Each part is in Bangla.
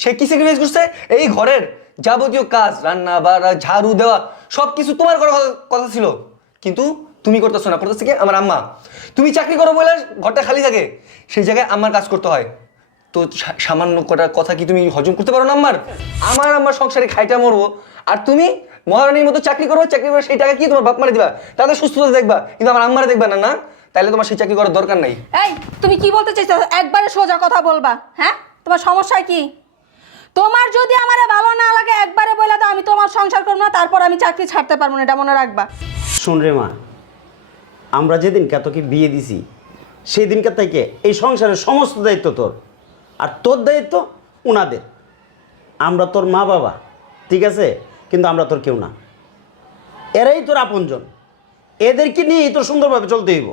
সে কি স্যাক্রিফাইস করছে? এই ঘরের যাবতীয় কাজ, রান্না বাড়া, ঝাড়ু দেওয়া সব কিছু তোমার করার কথা ছিল, কিন্তু তুমি করতেছো না। করতেছে কি? আমার আম্মা। তুমি চাকরি করো বলে ঘরটা খালি থাকে, সেই জায়গায় আমার কাজ করতে হয়। তো সামান্য কটা কথা কি তুমি হজম করতে পারো না? আমার সংসারে খাইটা মরবো, আর তুমি মহারানীর মতো চাকরি করবো, চাকরি করে সেই টাকা কি তোমার বাপ মারে দিবা, তাদের সুস্থতা দেখবা, কিন্তু আমার আম্মারে দেখবা না। না, তাহলে তোমার সেই চাকরি করার দরকার নাই। এই তুমি কি বলতে চাইছো? একবারে সোজা কথা বলবা। হ্যাঁ, তোমার সমস্যা কি? তোমার যদি আমারে ভালো না লাগে একবারে বলে দাও, আমি তোমার সংসার করব না, তারপর আমি চাকরি ছাড়তে পারবো না, এটা মনে রাখবা। শুন রে মা, আমরা যেদিনকে তোকে বিয়ে দিছি সেই দিনকার থেকে এই সংসারের সমস্ত দায়িত্ব তোর, আর তোর দায়িত্ব ওনাদের। আমরা তোর মা বাবা, ঠিক আছে, কিন্তু আমরা তোর কেউ না। এরাই তোর আপনজন, এদেরকে নিয়েই তোর সুন্দরভাবে চলতে হইব,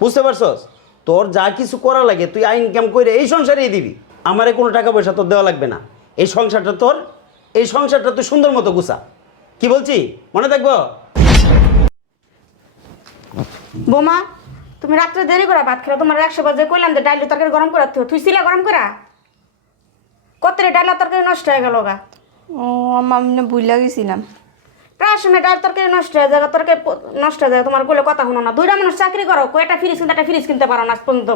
বুঝতে পারছস? তোর যা কিছু করা লাগে তুই ইনকাম করে এই সংসারেই দিবি। আমারে কোনো টাকা পয়সা তোর দেওয়া লাগবে না। এই সংসারটা তোর, এই সংসারটা তুই সুন্দর মতো গুছা। কি বলছি মনে থাকবো? বোমা, তুমি রাত্রে দেরি করে ভাত খেলা, তোমার 100 বাজে কইলাম যে ডাইল তরকারি গরম করা, তুই ছিলা গরম করা কত রে? ডাইল তরকারি নষ্ট হয়ে গেল গা। ও আম্মা, আমি ভুলে গেছিলাম। প্রায় সময় ডাইল তরকারি নষ্ট হয়ে যায়, তরকারি নষ্ট হয়ে যায়, তোমার কইলে কথা শুনো না। দুইটা মানুষ চাকরি করো, কয়টা ফ্রিজ কিনতে, একটা ফ্রিজ কিনতে পারো না আজ পর্যন্ত।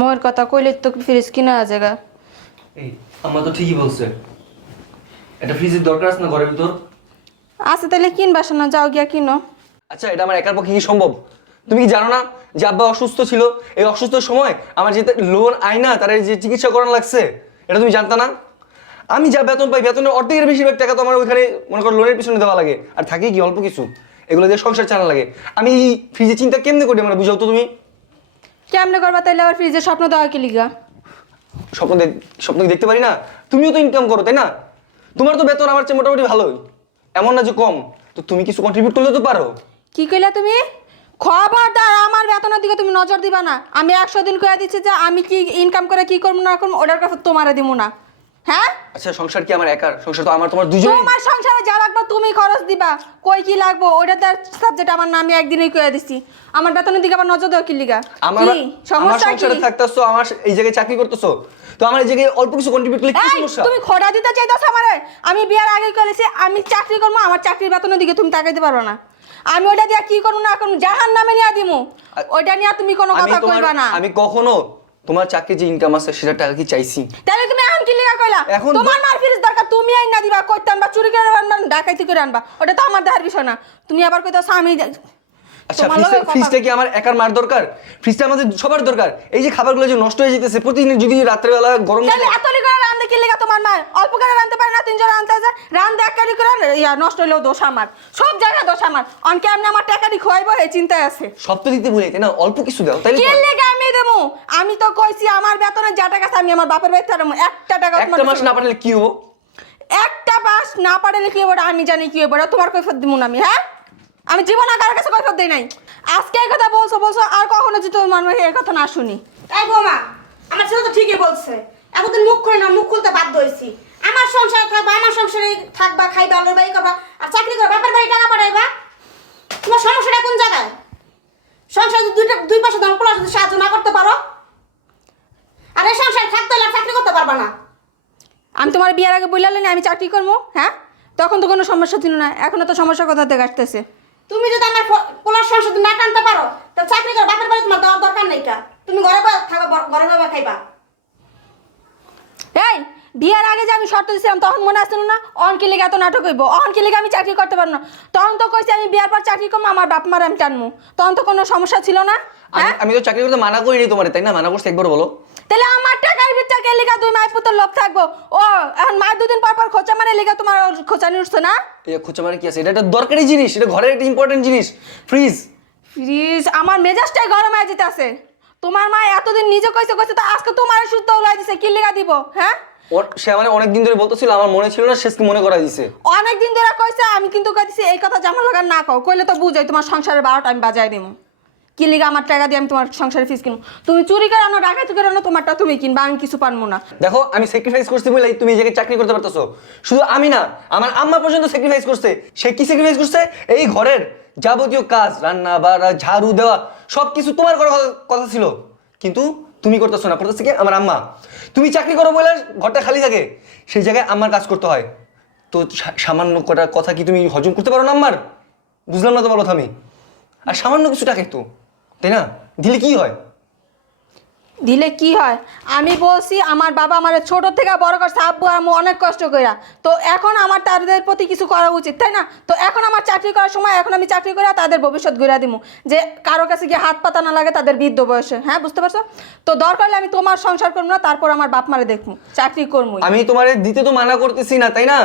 মোর কথা কইলে তো ফ্রিজ কিনা জায়গা। এই আম্মা তো ঠিকই বলছে, এটা ফ্রিজের দরকার আছে না ঘরের ভিতর? আচ্ছা তাহলে কিনবা না, যাও গিয়া কিনো। আচ্ছা, এটা আমার একার পক্ষে কি সম্ভব? তুমি কি জানো না যে আব্বা অসুস্থ ছিল? এই অসুস্থ সময় আমার যে লোন আইনা তার যে চিকিৎসা করানো লাগছে, এটা তুমি জানতা না? আমি যা বেতন পাই, বেতনের অর্ধেকের বেশিরভাগ টাকা তো আমার ওইখানে মনে করো লোনের পিছনে দেওয়া লাগে, আর থাকে কি অল্প কিছু, এগুলো দিয়ে সংসার চালানো লাগে। আমি এই ফ্রিজে চিন্তা কেমনে করি আমার বুঝাও তো তুমি। কেমনে করবা তাইলে? আবার ফ্রিজে স্বপ্ন দেওয়া কি লিগা? স্বপ্ন দেখতে পারি না? তুমিও তো ইনকাম করো, তাই না? তোমার তো বেতন আমার চেয়ে মোটামুটি ভালোই, এমন না যে কম। তো তুমি কিছু কন্ট্রিবিউট করলে তো পারো। কি কইলা তুমি? খবরদার আমার বেতনের দিকে তুমি নজর দিবা না। আমি 100 দিন কইয়া দিচ্ছি যে আমি কি ইনকাম করে কি করবো না করবো, ওটার কথা তোমারে দিব না। হ্যাঁ, আচ্ছা, সংসার কি আমার একার? সংসার তো আমার তোমার দুজন। তোমার সংসারে যা লাগবে তুমি খরচ দিবা, কই কি লাগবো ওটা তার সাবজেক্ট আমার না। আমি একদিনই কইয়া দিছি, আমার বেতনের দিকে আবার নজর দাও কি লিগা? আমার কি সমস্যা? কি সংসারে থাকতেছো, আমার এই জায়গায় চাকরি করতেছো, তো আমার এই জায়গায় অল্প কিছু কন্ট্রিবিউট করলে কি এই, সমস্যা? তুমি খোড়া দিতে চাইতাছ আমারে? আমি বিয়ার আগে কইছি আমি চাকরি করবো, আমার চাকরির বেতনের দিকে তুমি তাকাইতে পারবে না। আমি ওইটা দিয়া কি করবো না করবো জাহান নামে নিয়ে দিমু, ওইটা নিয়ে তুমি কোনো কথা কইবা না। আমি কখনো তোমার চাকরি যে ইনকাম আছে সেটা টাকা কি চাইছি? তাহলে তুমি এখন কি লিগা কইলা? এখন তোমার মার ফিরিস দরকার, তুমি আইন না দিবা, কইতাম বা চুরি করে আনবা, ডাকাইতি করে আনবা, ওটা তো আমার দেখার বিষয় না। তুমি আবার কইতাছ আমি। আচ্ছা, ফ্রিজটা কি আমার একার মার দরকার? ফ্রিজটা আমাদের সবার দরকার। এই যে খাবারগুলো যে নষ্ট হয়ে যেতেছে প্রতিদিন, যদি রাত্রেবেলা গরম তাহলে এতলি করে রান্ধে কি লিগা তোমার মা? অল্প করে রান্ধতে পারে না, তিনজন রান্ধতে যায়, রান্ধে এক কারি করে ইয়া নষ্ট হইলেও দোষ আমার, সব জায়গায় দোষ আমার। অনকে আমি আমার টাকাটি খোয়াইবো এই চিন্তায় আছে। সব তো দিতে ভুলে তাই না? অল্প কিছু দাও তাইলে কি লিগা আমি দেবো? আমি তো কইছি আমার বেতনের যা টাকা আছে আমি আমার বাপের বাড়িতে আর একটা টাকা একটা মাস না পারলে কি হবো? একটা মাস না পারলে কি হবে আমি জানি কি হবে, তোমার কৈফত দিব না আমি। হ্যাঁ, আমি জীবনে কারোর কাছে কৈফত দেই নাই। আজকে এই কথা বলছো বলছো, আর কখনো যদি তোমার মানুষ এই কথা না শুনি। তাই বোমা, আমার ছেলে তো ঠিকই বলছে, এতদিন মুখ খুলে না, মুখ খুলতে বাধ্য হয়েছি। আমার সংসার থাকবা, আমার সংসারে থাকবা, খাইবা, আলোর বাড়ি করবা, আর চাকরি করবা, বাপের বাড়ি টাকা পাঠাইবা। তোমার সমস্যাটা কোন জায়গায়? সংসার দুই পাশে দাম পোলা যদি সাহায্য না করতে পারো, আর এই সংসারে থাকতে হলে আর চাকরি করতে পারবা না। আমি তোমার বিয়ের আগে বললাম আমি চাকরি করবো, হ্যাঁ তখন তো কোনো সমস্যা ছিল না, এখনো তো সমস্যা কোথা থেকে আসতেছে। তুমি যদি আমার পোলার সংসার না টানতে পারো, তাহলে চাকরি করো, বাপের বাড়ি তোমার দেওয়ার দরকার নেই। কা তুমি ঘরে থাকবা, ঘরে বাবা খাইবা। এই বিয়ের আগে যে আমি শর্ত দিয়েছিলাম তখন মনে আসছিল না? অনকি লেগে এত নাটক হইব, অনকি লেগে আমি চাকরি করতে পারবো না। তখন তো কইছি আমি বিয়ের পর চাকরি করবো, আমার বাপ মার আমি টানবো, তখন তো কোনো সমস্যা ছিল না। হ্যাঁ, আমি তো চাকরি করতে মানা করিনি তোমার, তাই না? মানা করছি একবার বলো। তাহলে আমার টাকার ভিতরে কে লিগা দুই মায়ের পুত্র লোক থাকবো? ও এখন মায়ের দুদিন পর পর খোঁচা মারে লিগা তোমার খোঁচানি উঠছে না? এই খোঁচা মানে কি আছে? এটা একটা দরকারি জিনিস, এটা ঘরের একটা ইম্পর্টেন্ট জিনিস। ফ্রিজ ফ্রিজ আমার মেজাজটাই গরম হয়ে যেতে আছে। তোমার মা এতদিন নিজে কইছে কইছে, তো আজকে তোমার সুস্থ উলাই দিছে, কি লিগা দিব? হ্যাঁ, সে মানে অনেকদিন ধরে বলতেছিল, আমার মনে ছিল না, শেষকে মনে করা দিছে। অনেকদিন ধরে কইছে, আমি কিন্তু কইছি এই কথা জামা লাগার না কও, কইলে তো বুঝাই তোমার সংসারের 12টা আমি বাজায় দেবো। কি লিগা আমার টাকা দিয়ে আমি তোমার সংসারের ফিস কিনবো? তুমি চুরি করে আনো, ডাকাতি করে আনো, তোমারটা তুমি কিনবা, আমি কিছু পারবো না। দেখো, আমি স্যাক্রিফাইস করছি বলে তুমি এই জায়গায় চাকরি করতে পারতেছো। শুধু আমি না, আমার আম্মা পর্যন্ত স্যাক্রিফাইস করছে। সে কি স্যাক্রিফাইস করছে? এই ঘরের যাবতীয় কাজ, রান্না বাড়া, ঝাড়ু দেওয়া সব কিছু তোমার করার কথা ছিল, কিন্তু তুমি করতেছো না, করতেছে কি আমার আম্মা। তুমি চাকরি করো বলে ঘরটা খালি থাকে, সেই জায়গায় আমার কাজ করতে হয়। তো সামান্য কটা কথা কি তুমি হজম করতে পারো না আম্মার? বুঝলাম না তোমার কথা আমি। আর সামান্য কিছু টাকা তো, তাই না? দিলে কি হয়? দিলে কি হয়? আমি বলছি আমার বাবা আমার ছোট থেকে বড় করছে, আব্বু আম্মু অনেক কষ্ট কইরা। তো এখন আমার তাদের প্রতি কিছু করা উচিত, তাই না? তো এখন আমার চাকরি করার সময়, এখন আমি চাকরি করে তাদের ভবিষ্যৎ গড়া দিব, যে কারো কাছে গিয়ে হাত পাতা না লাগে তাদের বৃদ্ধ বয়সে। হ্যাঁ, বুঝতে পারছো? তো দরকার হলে আমি তোমার সংসার করবো না, তারপর আমার বাপ মারে দেখবো, চাকরি করবো। আমি তোমার দিতে তো মানা করতেছি না, তাই না?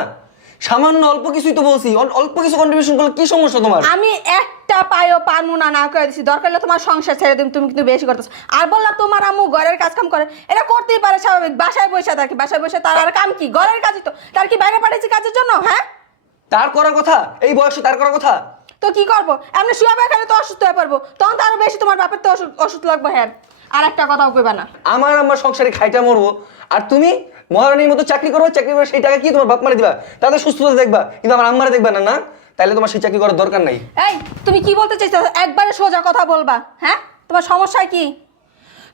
সামান্য অল্প কিছুই তো বলছি, অল্প কিছু কন্ট্রিবিউশন করলে কি সমস্যা তোমার? আমি একটা পাইও পারবো না, না করে দিছি। দরকার হলে তোমার সংসার ছেড়ে দিন, তুমি কিন্তু বেশি করতেছো। আর বললা তোমার আম্মু ঘরের কাজ কাম করে, এটা করতেই পারে, স্বাভাবিক। বাসায় বসে থাকে, বাসায় বসে তার আর কাম কি? ঘরের কাজই তো। তার কি বাইরে পাঠিয়েছি কাজের জন্য? হ্যাঁ, তার করার কথা, এই বয়সে তার করার কথা। তো কি করবো? এমনি শুয়ে এখানে তো অসুস্থ হয়ে পড়বো, তখন তো আরো বেশি তোমার বাপের তো ওষুধ লাগবে। হ্যাঁ, আর একটা কথাও কইবা না। আমার সংসারে খাইটা মরবো, আর তুমি মহারানীর মতো চাকরি করবে, চাকরি করে সেই টাকা কি তোমার বাপ মারে দিবা, তাদের সুস্থতা দেখবা, কিন্তু আমার আম্মারে দেখবা না। না, তাইলে তোমার সেই চাকরি করার দরকার নাই। এই, তুমি কি বলতে চাইছো? একবারে সোজা কথা বলবা। হ্যাঁ, তোমার সমস্যা কি?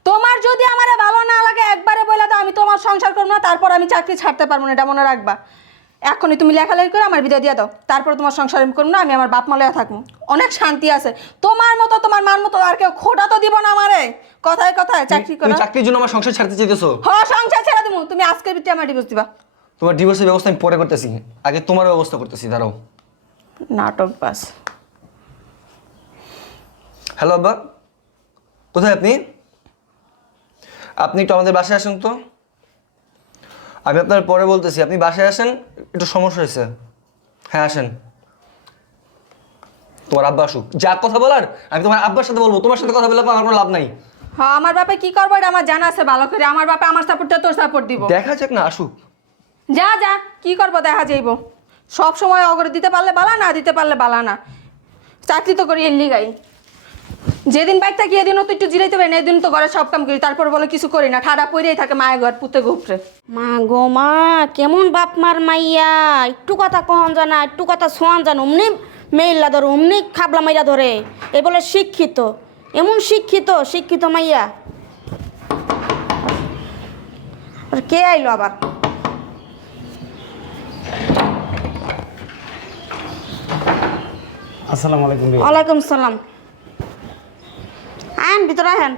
তোমার যদি আমারে ভালো না লাগে একবারে বলে দাও, আমি তোমার সংসার করবো না, তারপর আমি চাকরি ছাড়তে পারবো না, এটা মনে রাখবা। এখনই তুমি লেখালেখি করে আমার বিদায় দিয়ে দাও, তারপর তোমার সংসার আমি করবো না, আমি আমার বাপ মালয়া থাকবো, অনেক শান্তি আছে। তোমার মতো, তোমার মার মতো আর কেউ খোটা তো দিব না আমারে। কথায় কথায় চাকরি করো। তুমি চাকরির জন্য আমার সংসার ছাড়তে চাইতেছো? হ্যাঁ, সংসার ছেড়ে দিব। তুমি আজকের ভিতরে আমার ডিভোর্স দিবা। তোমার ডিভোর্সের ব্যবস্থা আমি পরে করতেছি, আগে তোমার ব্যবস্থা করতেছি, দাঁড়াও। নাটক বাস। হ্যালো আব্বা, কোথায় আপনি? আপনি একটু আমাদের বাসায় আসেন তো। আমি আপনার পরে বলতেছি, আপনি বাসায় আসেন, একটু সমস্যা হয়েছে। হ্যাঁ, আসেন। তোমার আব্বা আসুক, যা কথা বলার আমি তোমার আব্বার সাথে বলবো, তোমার সাথে কথা বললে আমার কোনো লাভ নাই। হ্যাঁ, আমার বাপে কি করবো এটা আমার জানা আছে ভালো করে। আমার বাপে আমার সাপোর্টটা তোর সাপোর্ট দিব। দেখা যাক না, আসুক। যা যা, কি করবো দেখা যাইব। সব সময় অগরে দিতে পারলে বালা, না দিতে পারলে বালা না। চাকরি তো করি এলি গাই। যেদিন বাইক থাকি এদিনও তো একটু জিরাইতে পারি না, এদিন তো ঘরে সব কাম করি, তারপর বলে কিছু করি না, ঠাডা পইরেই থাকে মায়ের ঘর পুঁতে ঘুপড়ে। মা গো মা, কেমন বাপ মার মাইয়া, একটু কথা কহন জানা, একটু কথা শোয়ান জানো, অমনি মেইলা ধরে, অমনি খাবলা মাইরা ধরে। এ বলে শিক্ষিত, এমন শিক্ষিত, শিক্ষিত মাইয়া। আর কে আইলো আবার? আসসালামু আলাইকুম। ওয়ালাইকুম সালাম। আইন ভিতরে আহেন।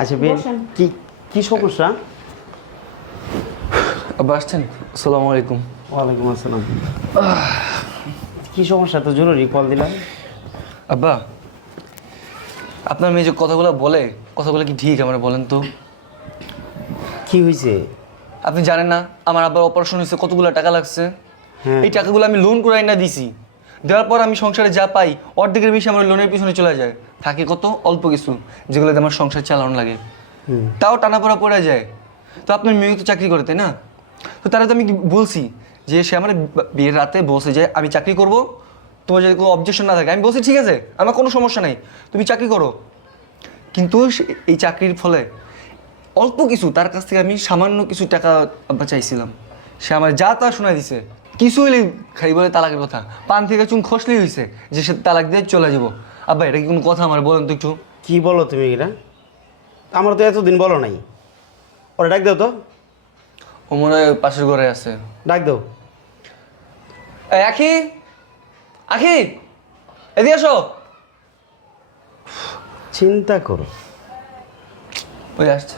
আচ্ছা বেন, কি কি সমস্যা? আব্বা আসছেন? আসসালামু আলাইকুম। ওয়ালাইকুম আসসালাম। কি সমস্যা? তো জরুরি কল দিলাম। আব্বা, আপনার মেয়ে যে কথাগুলো বলে, কথাগুলো কি ঠিক আমরা বলেন তো? কি হয়েছে? আপনি জানেন না আমার আব্বার অপারেশন হয়েছে, কতগুলো টাকা লাগছে? হ্যাঁ। এই টাকাগুলো আমি লোন করে না দিছি, দেওয়ার পর আমি সংসারে যা পাই অর্ধেকের বেশি আমার লোনের পিছনে চলে যায়, থাকে কত অল্প কিছু যেগুলোতে আমার সংসার চালানো লাগে, তাও টানাপোড়া পড়ে যায়। তো আপনার মেয়ে তো চাকরি করে, তাই না? তো তারা তো আমি বলছি যে সে আমার বিয়ের রাতে বসে যায় আমি চাকরি করব, তোমার যদি কোনো অবজেকশন না থাকে। আমি বলছি ঠিক আছে, আমার কোনো সমস্যা নেই, তুমি চাকরি করো। কিন্তু এই চাকরির ফলে অল্প কিছু তার কাছ থেকে আমি সামান্য কিছু টাকা আব্বা চাইছিলাম, সে আমার যা তা শোনাই দিছে। কিছু হইলে খাই বলে তালাকের কথা, পান থেকে চুন খসলেই হয়েছে যে সে তালাক দিয়ে চলে যাবো। আব্বা, এটা কি কোনো কথা আমার? বলেন তো একটু। কি বলো তুমি এটা? আমার তো এতদিন বলো নাই। ওরা ডাক দাও তো। ও মনে হয় পাশের ঘরে আছে, ডাক দাও। এই আখি, আখি এদিকে আসো। চিন্তা করো। ওই আসছে,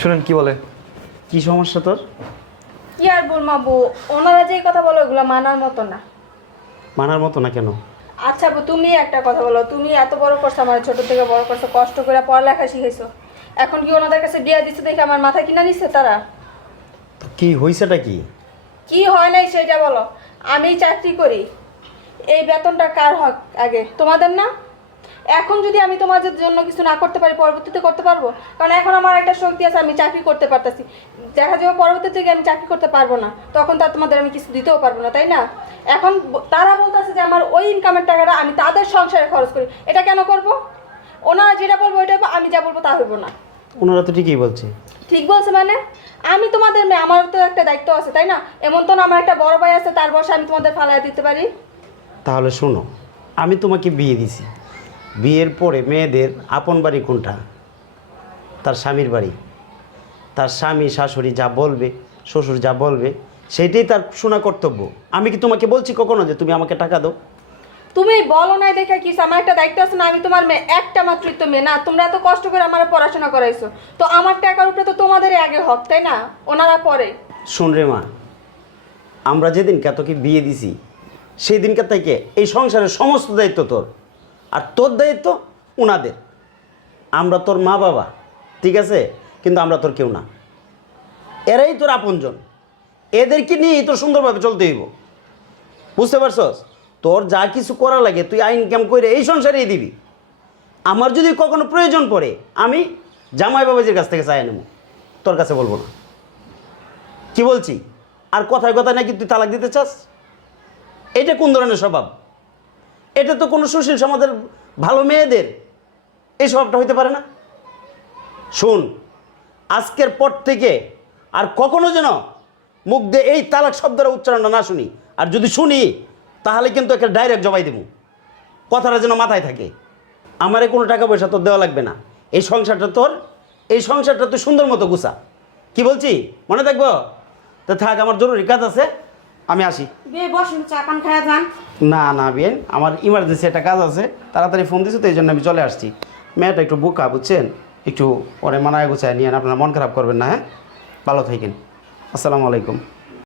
শুনেন কি বলে। কি সমস্যা তোর? কি আর বলমা বউ, ওনারা যেই কথা বলো ওগুলো মানার মতো না। মানার মতো না কেন? আচ্ছা বউ, তুমি একটা কথা বলো, তুমি এত বড় করছো, আমার ছোট থেকে বড় করছো, কষ্ট করে পড়ালেখা শিখেছো, এখন কি ওনাদের কাছে বিয়া দিচ্ছে দেখে আমার মাথা কিনা নিচ্ছে তারা? তো কি হয়েছেটা কি? কি হয় নাই সেটা বলো। আমি চাকরি করি, এই বেতনটা কার হক আগে? তোমাদের না? এখন যদি আমি তোমাদের জন্য কিছু না করতে পারি, পরবর্তীতে করতে পারবো? কারণ এখন আমার একটা শক্তি আছে, আমি চাকরি করতে পারতেছি। দেখা যাবে পরবর্তীতে আমি চাকরি করতে পারবো না, তখন তার তোমাদের আমি কিছু দিতেও পারবো না, তাই না? এখন তারা বলতেছে যে আমার ওই ইনকামের টাকাটা আমি তাদের সংসারে খরচ করি, এটা কেন করব? ওনারা যেটা বলবো ওইটা, আমি যা বলবো তা হইব না। ওনারা তো ঠিকই বলছে। ঠিক বলছে মানে? আমি তোমাদের মেয়ে, আমার তো একটা দায়িত্ব আছে তাই না? এমন তো না আমার একটা বড় ভাই আছে তার বসে আমি তোমাদের ফালাইয়া দিতে পারি। তাহলে শোনো, আমি তোমাকে বিয়ে দিছি, বিয়ের পরে মেয়েদের আপন বাড়ি কোনটা? তার স্বামীর বাড়ি। তার স্বামী শাশুড়ি যা বলবে, শ্বশুর যা বলবে, সেইটাই তার শোনা কর্তব্য। আমি কি তোমাকে বলছি কখনো যে তুমি আমাকে টাকা দাও? তুমি বলো নাই দেখা কি আমার একটা দায়িত্ব আছে না? আমি তোমার মেয়ে, একটা মাত্রই তো মেয়ে না? তোমরা এত কষ্ট করে আমার পড়াশোনা করাইছো, তো আমার টাকার উপরে তো তোমাদেরই আগে হক তাই না? ওনারা পরে। শোন রে মা, আমরা যেদিনকে তোকে বিয়ে দিছি সেই দিনকার থেকে এই সংসারের সমস্ত দায়িত্ব তোর, আর তোর দায়িত্ব ওনাদের। আমরা তোর মা বাবা, ঠিক আছে, কিন্তু আমরা তোর কেউ না। এরাই তোর আপনজন, এদেরকে নিয়েই তোর সুন্দরভাবে চলতে হইব, বুঝতে পারছস? তোর যা কিছু করা লাগে তুই আইন ইনকাম করে এই সংসারেই দিবি। আমার যদি কখনো প্রয়োজন পড়ে আমি জামাই বাবাজির কাছ থেকে চাই নেব, তোর কাছে বলবো না। কি বলছি? আর কথায় কথায় নাকি তুই তালাক দিতে চাস? এটা কোন ধরনের স্বভাব? এটা তো কোনো সুশীল সমাজের ভালো মেয়েদের এই স্বভাবটা হইতে পারে না। শোন, আজকের পর থেকে আর কখনো যেন মুখ দিয়ে এই তালাক শব্দটা উচ্চারণটা না শুনি, আর যদি শুনি তাহলে কিন্তু একটা ডাইরেক্ট জবাই দেবো। কথাটা যেন মাথায় থাকে। আমারে কোনো টাকা পয়সা তোর দেওয়া লাগবে না, এই সংসারটা তোর, এই সংসারটা তুই সুন্দর মতো গুছা। কি বলছি মনে থাকবো? তো থাক, আমার জরুরি কাজ আছে, আমি আসি। বিয়ে বসুন, চা পান খায়া যান। না না বিয়েন, আমার ইমার্জেন্সি একটা কাজ আছে, তাড়াতাড়ি ফোন দিছে তো এই জন্য আমি চলে আসছি। মেয়েটা একটু বোকা বুঝছেন, একটু পরে মানায় গুছায় নিয়ে আপনারা মন খারাপ করবেন না। হ্যাঁ, ভালো থাকেন। আসসালামু আলাইকুম।